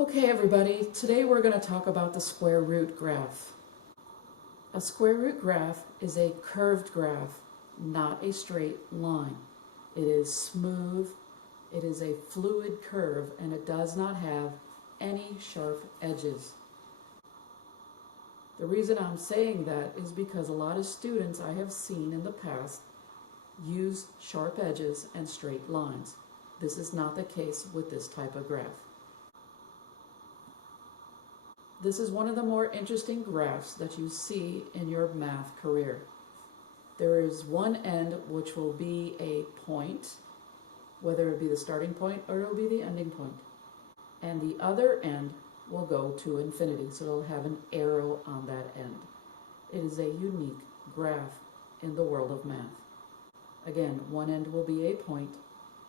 Okay, everybody, today we're going to talk about the square root graph. A square root graph is a curved graph, not a straight line. It is smooth, it is a fluid curve, and it does not have any sharp edges. The reason I'm saying that is because a lot of students I have seen in the past use sharp edges and straight lines. This is not the case with this type of graph. This is one of the more interesting graphs that you see in your math career. There is one end which will be a point, whether it be the starting point or it will be the ending point. And the other end will go to infinity, so it'll have an arrow on that end. It is a unique graph in the world of math. Again, one end will be a point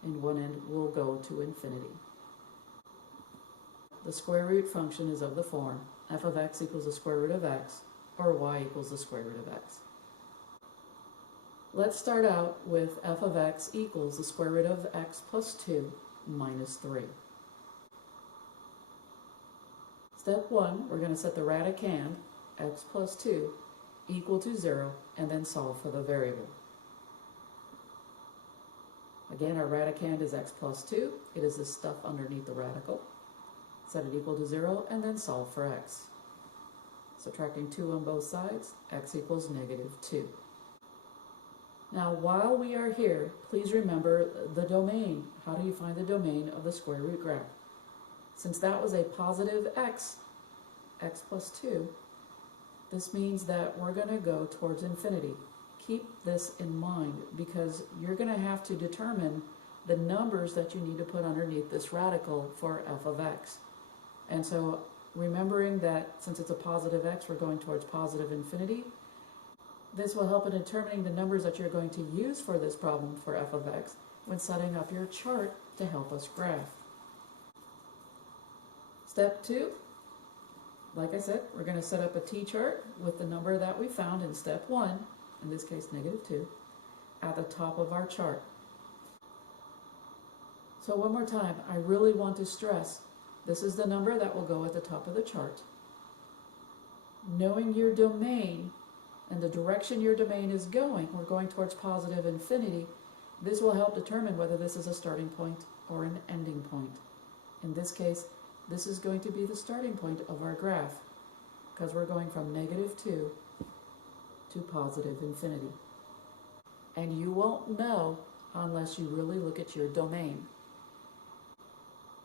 and one end will go to infinity. The square root function is of the form f of x equals the square root of x, or y equals the square root of x. Let's start out with f of x equals the square root of x plus 2 minus 3. Step 1, we're going to set the radicand, x plus 2, equal to 0, and then solve for the variable. Again, our radicand is x plus 2. It is the stuff underneath the radical. Set it equal to 0, and then solve for x. Subtracting 2 on both sides, x equals negative 2. Now, while we are here, please remember the domain. How do you find the domain of the square root graph? Since that was a positive x plus 2, this means that we're going to go towards infinity. Keep this in mind because you're going to have to determine the numbers that you need to put underneath this radical for f of x. And so remembering that since it's a positive x, we're going towards positive infinity, this will help in determining the numbers that you're going to use for this problem for f of x when setting up your chart to help us graph. Step 2, like I said, we're going to set up a t-chart with the number that we found in step 1, in this case negative 2, at the top of our chart. So one more time, I really want to stress this is the number that will go at the top of the chart. Knowing your domain and the direction your domain is going, we're going towards positive infinity, this will help determine whether this is a starting point or an ending point. In this case, this is going to be the starting point of our graph because we're going from negative 2 to positive infinity. And you won't know unless you really look at your domain.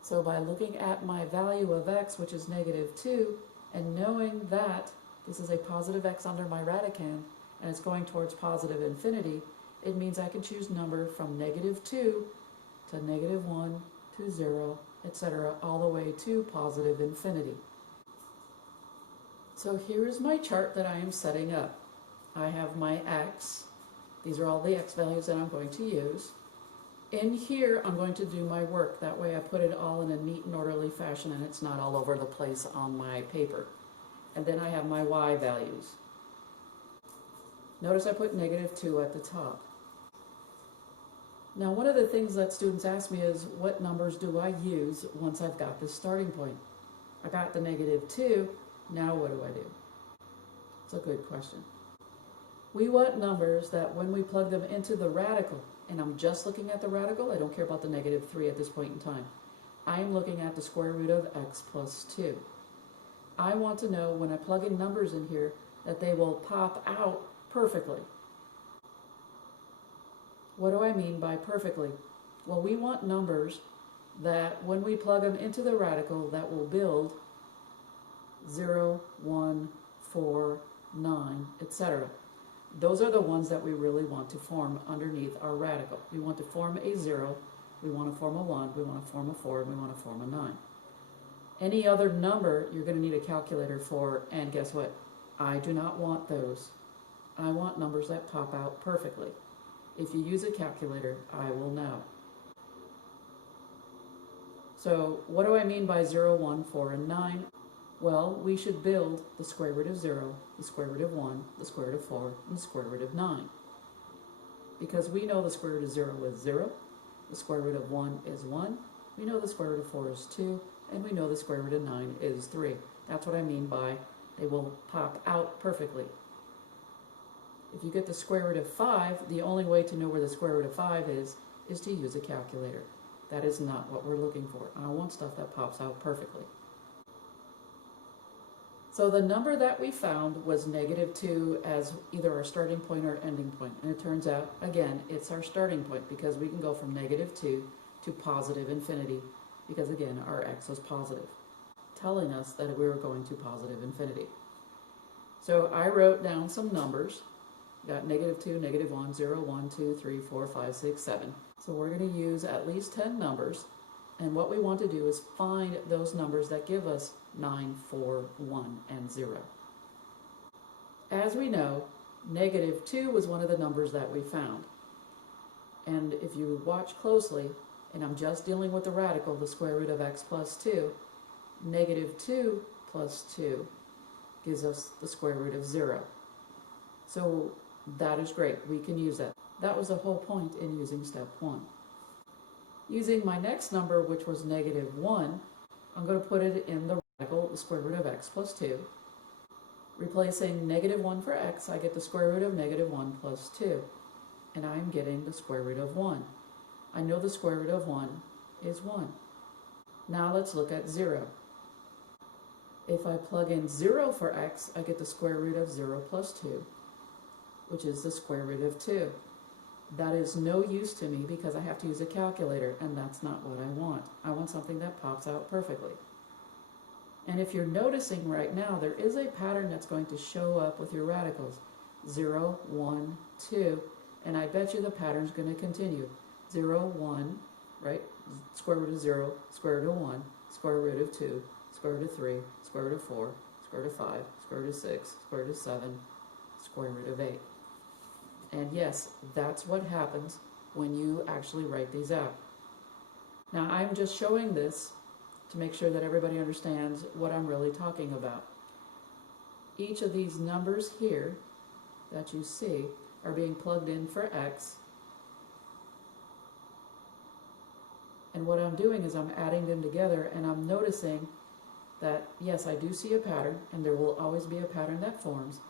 So by looking at my value of x, which is negative 2, and knowing that this is a positive x under my radicand, and it's going towards positive infinity, it means I can choose number from negative 2 to negative 1 to 0, etc., all the way to positive infinity. So here is my chart that I am setting up. I have my x. These are all the x values that I'm going to use. In here, I'm going to do my work. That way I put it all in a neat and orderly fashion and it's not all over the place on my paper. And then I have my y values. Notice I put negative 2 at the top. Now, one of the things that students ask me is, what numbers do I use once I've got this starting point? I got the negative 2, now what do I do? It's a good question. We want numbers that when we plug them into the radical, and I'm just looking at the radical, I don't care about the negative 3 at this point in time. I am looking at the square root of x plus 2. I want to know when I plug in numbers in here that they will pop out perfectly. What do I mean by perfectly? Well, we want numbers that when we plug them into the radical that will build 0, 1, 4, 9, etc. Those are the ones that we really want to form underneath our radical. We want to form a 0, we want to form a 1, we want to form a 4, and we want to form a 9. Any other number you're going to need a calculator for, and guess what? I do not want those. I want numbers that pop out perfectly. If you use a calculator, I will know. So what do I mean by 0, 1, 4, and 9? Well, we should build the square root of 0, the square root of 1, the square root of 4, and the square root of 9. Because we know the square root of 0 is 0, the square root of 1 is 1, we know the square root of 4 is 2, and we know the square root of 9 is 3. That's what I mean by they will pop out perfectly. If you get the square root of 5, the only way to know where the square root of 5 is to use a calculator. That is not what we're looking for. I want stuff that pops out perfectly. So the number that we found was -2 as either our starting point or ending point. And it turns out, again, it's our starting point because we can go from -2 to positive infinity because, again, our x was positive, telling us that we were going to positive infinity. So I wrote down some numbers. Got -2, -1, 0, 1, 2, 3, 4, 5, 6, 7. So we're going to use at least 10 numbers. And what we want to do is find those numbers that give us 9, 4, 1, and 0. As we know, -2 was one of the numbers that we found. And if you watch closely, and I'm just dealing with the radical, the square root of x plus 2, -2 plus 2 gives us the square root of 0. So that is great. We can use that. That was the whole point in using step 1. Using my next number, which was -1, I'm going to put it in the radical, the square root of x plus 2. Replacing -1 for x, I get the square root of -1 plus 2. And I'm getting the square root of 1. I know the square root of 1 is 1. Now let's look at 0. If I plug in 0 for x, I get the square root of 0 plus 2, which is the square root of 2. That is no use to me because I have to use a calculator, and that's not what I want. I want something that pops out perfectly. And if you're noticing right now, there is a pattern that's going to show up with your radicals. 0, 1, 2, and I bet you the pattern's going to continue. 0, 1, right? Square root of 0, square root of 1, square root of 2, square root of 3, square root of 4, square root of 5, square root of 6, square root of 7, square root of 8. And yes, that's what happens when you actually write these out. Now, I'm just showing this to make sure that everybody understands what I'm really talking about. Each of these numbers here that you see are being plugged in for x. And what I'm doing is I'm adding them together, and I'm noticing that, yes, I do see a pattern, and there will always be a pattern that forms.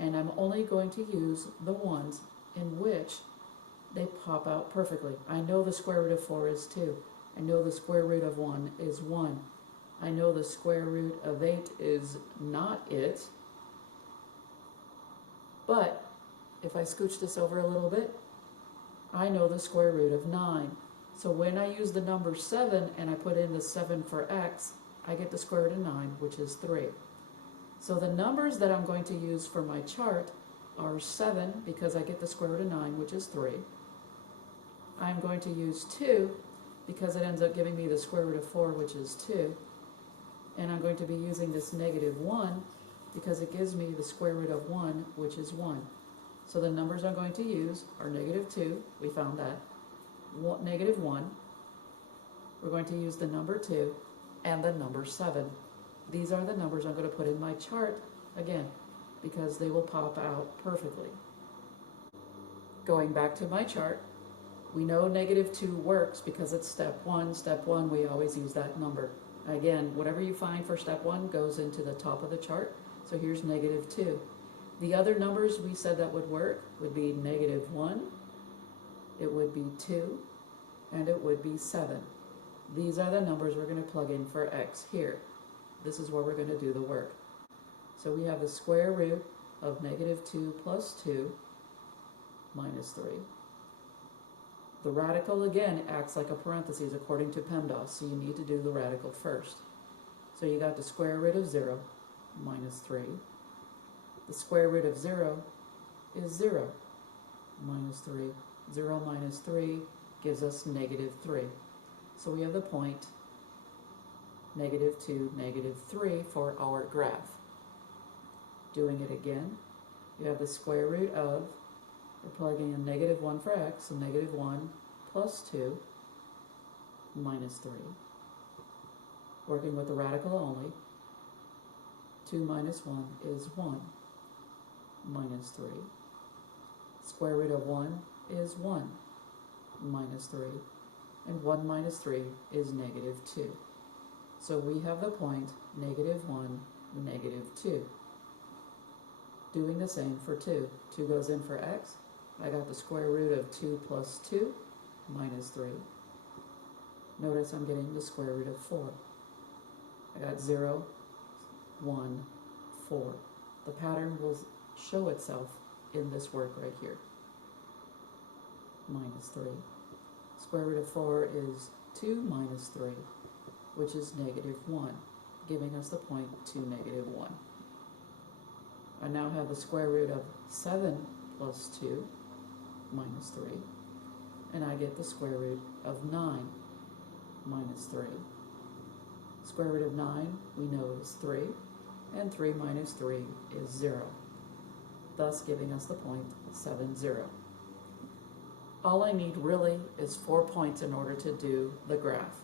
And I'm only going to use the ones in which they pop out perfectly. I know the square root of 4 is 2. I know the square root of 1 is 1. I know the square root of 8 is not it. But if I scooch this over a little bit, I know the square root of 9. So when I use the number 7 and I put in the 7 for x, I get the square root of 9, which is 3. So the numbers that I'm going to use for my chart are 7, because I get the square root of 9, which is 3. I'm going to use 2, because it ends up giving me the square root of 4, which is 2. And I'm going to be using this -1, because it gives me the square root of 1, which is 1. So the numbers I'm going to use are -2, we found that, -1, we're going to use the number 2, and the number 7. These are the numbers I'm going to put in my chart, again, because they will pop out perfectly. Going back to my chart, we know -2 works because it's step 1. Step 1, we always use that number. Again, whatever you find for step 1 goes into the top of the chart. So here's -2. The other numbers we said that would work would be -1, it would be 2, and it would be 7. These are the numbers we're going to plug in for x here. This is where we're going to do the work. So we have the square root of -2 plus 2 minus 3. The radical, again, acts like a parentheses according to PEMDAS, so you need to do the radical first. So you got the square root of 0 minus 3. The square root of 0 is 0 minus 3. 0 minus 3 gives us -3. So we have the point -2, -3 for our graph. Doing it again, you have the square root of, we're plugging in -1 for x, so -1 plus 2 minus 3. Working with the radical only, 2 minus 1 is 1 minus 3. Square root of 1 is 1 minus 3. And 1 minus 3 is -2. So we have the point -1, -2. Doing the same for 2. 2 goes in for x. I got the square root of 2 plus 2, minus 3. Notice I'm getting the square root of 4. I got 0, 1, 4. The pattern will show itself in this work right here. Minus 3. Square root of 4 is 2 minus 3, which is -1, giving us the point 2, -1. I now have the square root of 7 plus 2, minus 3, and I get the square root of 9, minus 3. Square root of 9 we know is 3, and 3 minus 3 is 0, thus giving us the point 7, 0. All I need really is 4 points in order to do the graph.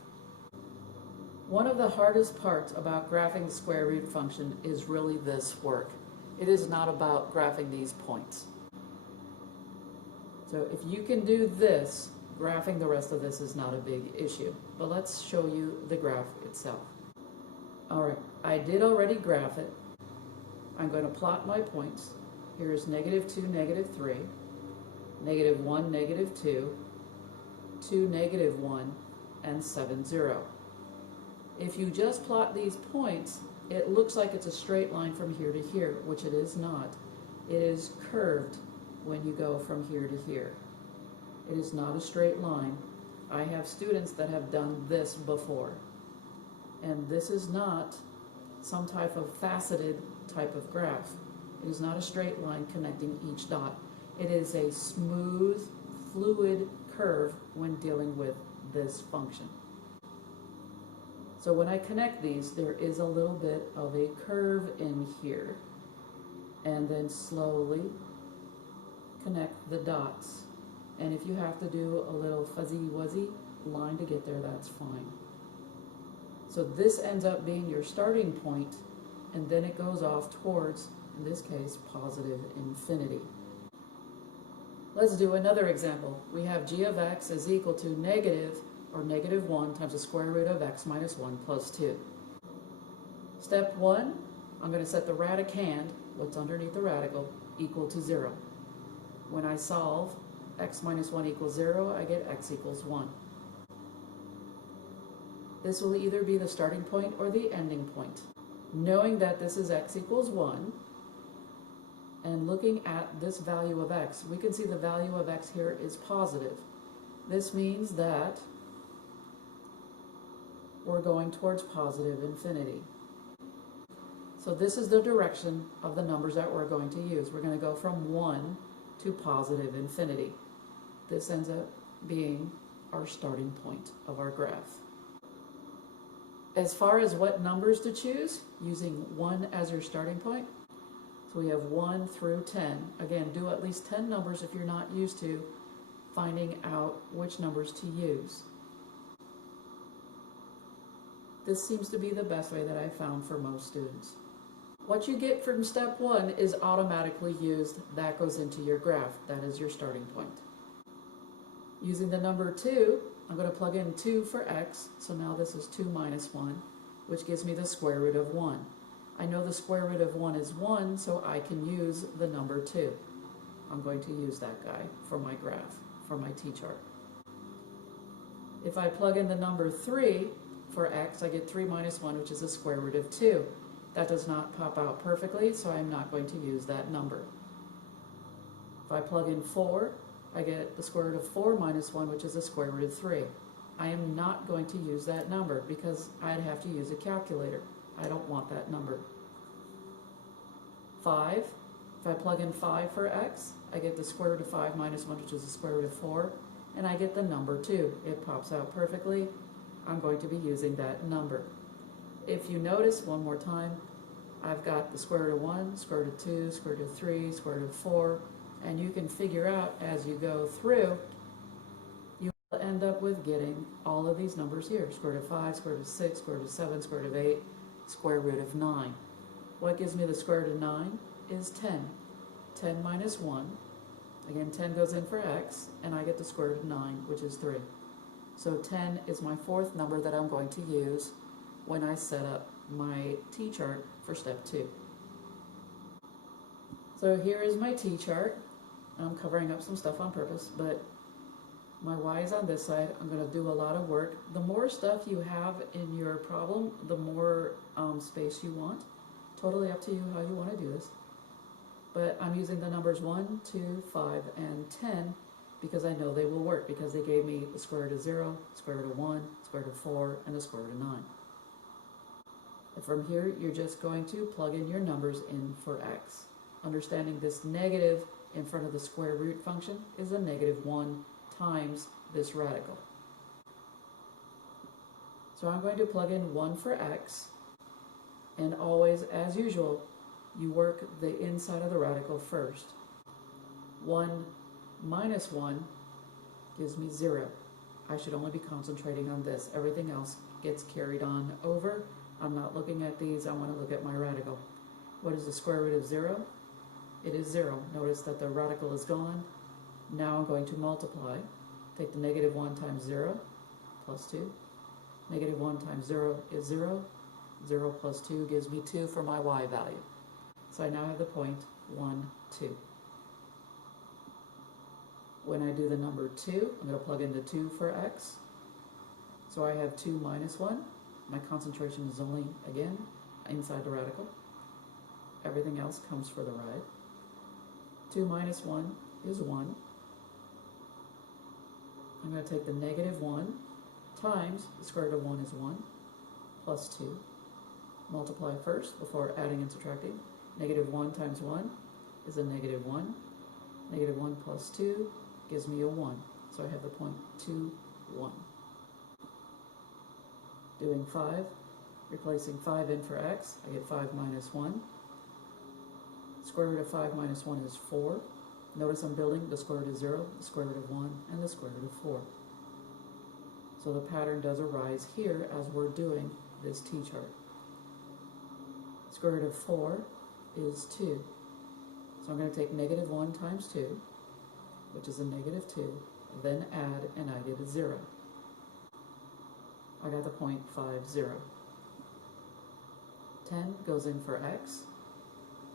One of the hardest parts about graphing the square root function is really this work. It is not about graphing these points. So if you can do this, graphing the rest of this is not a big issue. But let's show you the graph itself. Alright, I did already graph it. I'm going to plot my points. Here's -2, -3, -1, -2, 2, -1, and 7, 0. If you just plot these points, it looks like it's a straight line from here to here, which it is not. It is curved when you go from here to here. It is not a straight line. I have students that have done this before. And this is not some type of faceted type of graph. It is not a straight line connecting each dot. It is a smooth, fluid curve when dealing with this function. So when I connect these, there is a little bit of a curve in here, and then slowly connect the dots. And if you have to do a little fuzzy-wuzzy line to get there, that's fine. So this ends up being your starting point, and then it goes off towards, in this case, positive infinity. Let's do another example. We have g of x is equal to negative or -1 times the square root of x minus 1 plus 2. Step 1, I'm going to set the radicand, what's underneath the radical, equal to 0. When I solve x minus 1 equals 0, I get x equals 1. This will either be the starting point or the ending point. Knowing that this is x equals 1, and looking at this value of x, we can see the value of x here is positive. This means that we're going towards positive infinity. So this is the direction of the numbers that we're going to use. We're going to go from 1 to positive infinity. This ends up being our starting point of our graph. As far as what numbers to choose, using 1 as your starting point, so we have 1 through 10. Again, do at least 10 numbers if you're not used to finding out which numbers to use. This seems to be the best way that I found for most students. What you get from step 1 is automatically used. That goes into your graph. That is your starting point. Using the number 2, I'm going to plug in 2 for x. So now this is 2 minus 1, which gives me the square root of 1. I know the square root of 1 is 1, so I can use the number 2. I'm going to use that guy for my graph, for my t-chart. If I plug in the number 3, for x, I get 3 minus 1, which is the square root of 2. That does not pop out perfectly, so I'm not going to use that number. If I plug in 4, I get the square root of 4 minus 1, which is the square root of 3. I am not going to use that number because I'd have to use a calculator. I don't want that number. 5, if I plug in 5 for x, I get the square root of 5 minus 1, which is the square root of 4, and I get the number 2. It pops out perfectly. I'm going to be using that number. If you notice, one more time, I've got the square root of 1, square root of 2, square root of 3, square root of 4, and you can figure out as you go through, you will end up with getting all of these numbers here. Square root of 5, square root of 6, square root of 7, square root of 8, square root of 9. What gives me the square root of 9 is 10. 10 minus 1, again 10 goes in for x, and I get the square root of 9, which is 3. So 10 is my fourth number that I'm going to use when I set up my t-chart for step 2. So here is my t-chart. I'm covering up some stuff on purpose, but my y is on this side. I'm going to do a lot of work. The more stuff you have in your problem, the more space you want. Totally up to you how you want to do this. But I'm using the numbers 1, 2, 5, and 10 because I know they will work, because they gave me the square root of 0, square root of 1, square root of 4, and the square root of 9. And from here, you're just going to plug in your numbers in for x. Understanding this negative in front of the square root function is a negative 1 times this radical. So I'm going to plug in 1 for x, and always, as usual, you work the inside of the radical first. 1 minus 1 gives me 0. I should only be concentrating on this. Everything else gets carried on over. I'm not looking at these. I want to look at my radical. What is the square root of 0? It is 0. Notice that the radical is gone. Now I'm going to multiply. Take the negative 1 times 0, plus 2. Negative 1 times 0 is 0. 0 plus 2 gives me 2 for my y value. So I now have the point 1, 2. When I do the number 2, I'm going to plug into 2 for x. So I have 2 minus 1. My concentration is only, again, inside the radical. Everything else comes for the ride. 2 minus 1 is 1. I'm going to take the negative 1 times the square root of 1 is 1, plus 2. Multiply first before adding and subtracting. Negative 1 times 1 is a negative 1. Negative 1 plus 2 gives me a 1. So I have the point 2, 1. Doing 5, replacing 5 in for x, I get 5 minus 1. Square root of 5 minus 1 is 4. Notice I'm building the square root of 0, the square root of 1, and the square root of 4. So the pattern does arise here as we're doing this t-chart. Square root of 4 is 2. So I'm going to take negative 1 times 2, which is a negative 2, then add, and I get a 0. I got the point 5, 0. 10 goes in for x.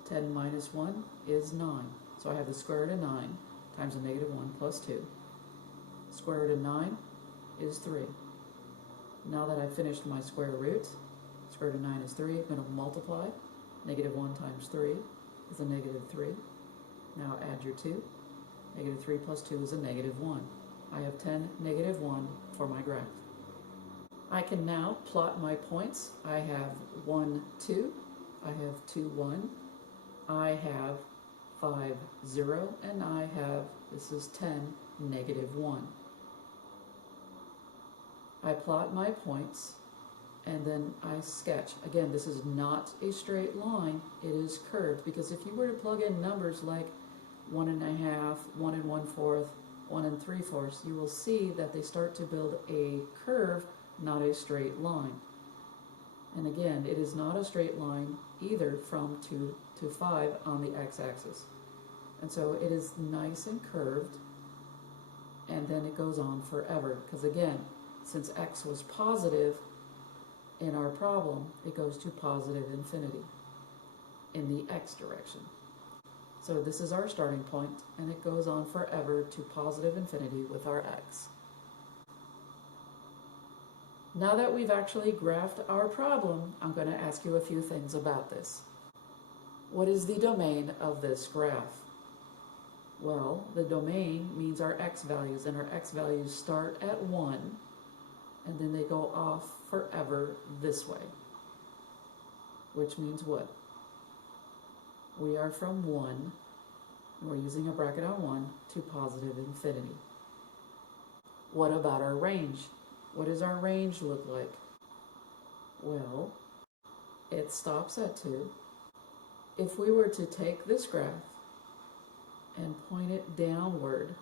10 minus 1 is 9. So I have the square root of 9 times a negative 1 plus 2. Square root of 9 is 3. Now that I've finished my square root, square root of 9 is 3, I'm going to multiply. Negative 1 times 3 is a negative 3. Now add your 2. Negative 3 plus 2 is a negative 1. I have 10, negative 1 for my graph. I can now plot my points. I have 1, 2. I have 2, 1. I have 5, 0. And I have, this is 10, negative 1. I plot my points, and then I sketch. Again, this is not a straight line. It is curved, because if you were to plug in numbers like 1 1/2, 1 1/4, 1 3/4, you will see that they start to build a curve, not a straight line. And again, it is not a straight line either from 2 to 5 on the x-axis. And so it is nice and curved, and then it goes on forever, because again, since x was positive in our problem, it goes to positive infinity in the x direction. So this is our starting point, and it goes on forever to positive infinity with our x. Now that we've actually graphed our problem, I'm going to ask you a few things about this. What is the domain of this graph? Well, the domain means our x values, and our x values start at 1, and then they go off forever this way. Which means what? We are from 1, and we're using a bracket on 1, to positive infinity. What about our range? What does our range look like? Well, it stops at 2. If we were to take this graph and point it downward,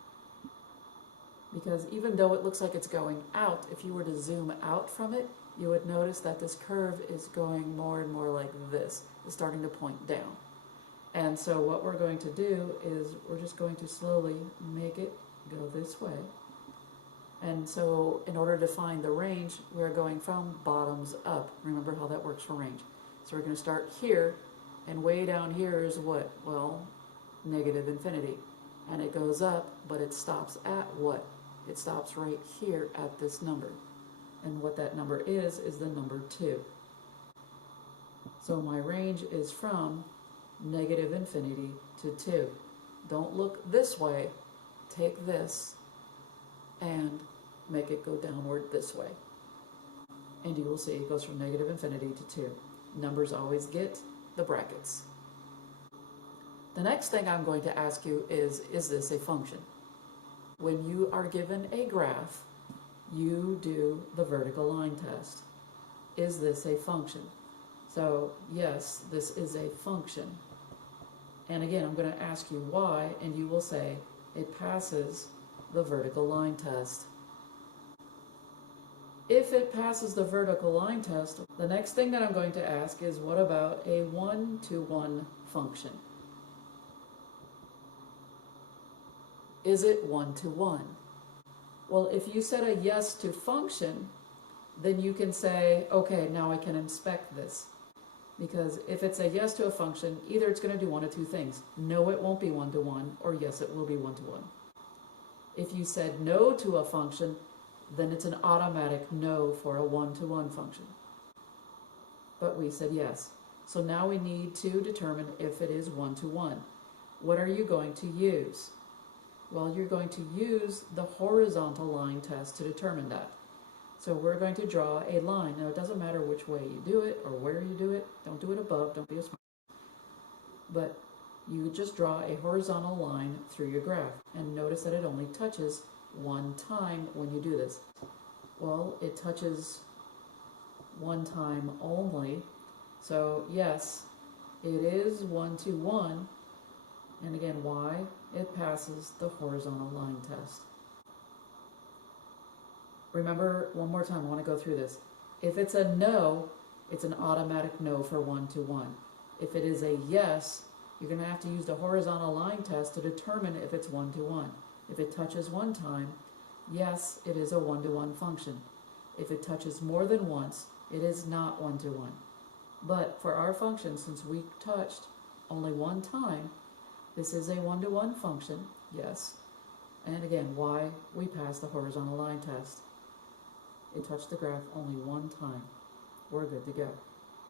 because even though it looks like it's going out, if you were to zoom out from it, you would notice that this curve is going more and more like this. It's starting to point down. And so what we're going to do is we're just going to slowly make it go this way. And so in order to find the range, we're going from bottoms up. Remember how that works for range. So we're going to start here, and way down here is what? Well, negative infinity. And it goes up, but it stops at what? It stops right here at this number. And what that number is the number 2. So my range is from negative infinity to 2. Don't look this way. Take this and make it go downward this way. And you will see it goes from negative infinity to 2. Numbers always get the brackets. The next thing I'm going to ask you is this a function? When you are given a graph, you do the vertical line test. Is this a function? So yes, this is a function. And again, I'm going to ask you why, and you will say it passes the vertical line test. If it passes the vertical line test, the next thing that I'm going to ask is, what about a one-to-one function? Is it one-to-one? Well, if you said a yes to function, then you can say, okay, now I can inspect this. Because if it's a yes to a function, either it's going to do one of two things. No, it won't be one-to-one, or yes, it will be one-to-one. If you said no to a function, then it's an automatic no for a one-to-one function. But we said yes. So now we need to determine if it is one-to-one. What are you going to use? Well, you're going to use the horizontal line test to determine that. So we're going to draw a line. Now, it doesn't matter which way you do it or where you do it. Don't do it above. Don't be a smart. But you just draw a horizontal line through your graph. And notice that it only touches one time when you do this. Well, it touches one time only. So, yes, it is one-to-one. And again, why? It passes the horizontal line test. Remember, one more time, I want to go through this. If it's a no, it's an automatic no for one-to-one. If it is a yes, you're going to have to use the horizontal line test to determine if it's one-to-one. If it touches one time, yes, it is a one-to-one function. If it touches more than once, it is not one-to-one. But for our function, since we touched only one time, this is a one-to-one function, yes. And again, why? We passed the horizontal line test. It touched the graph only one time. We're good to go.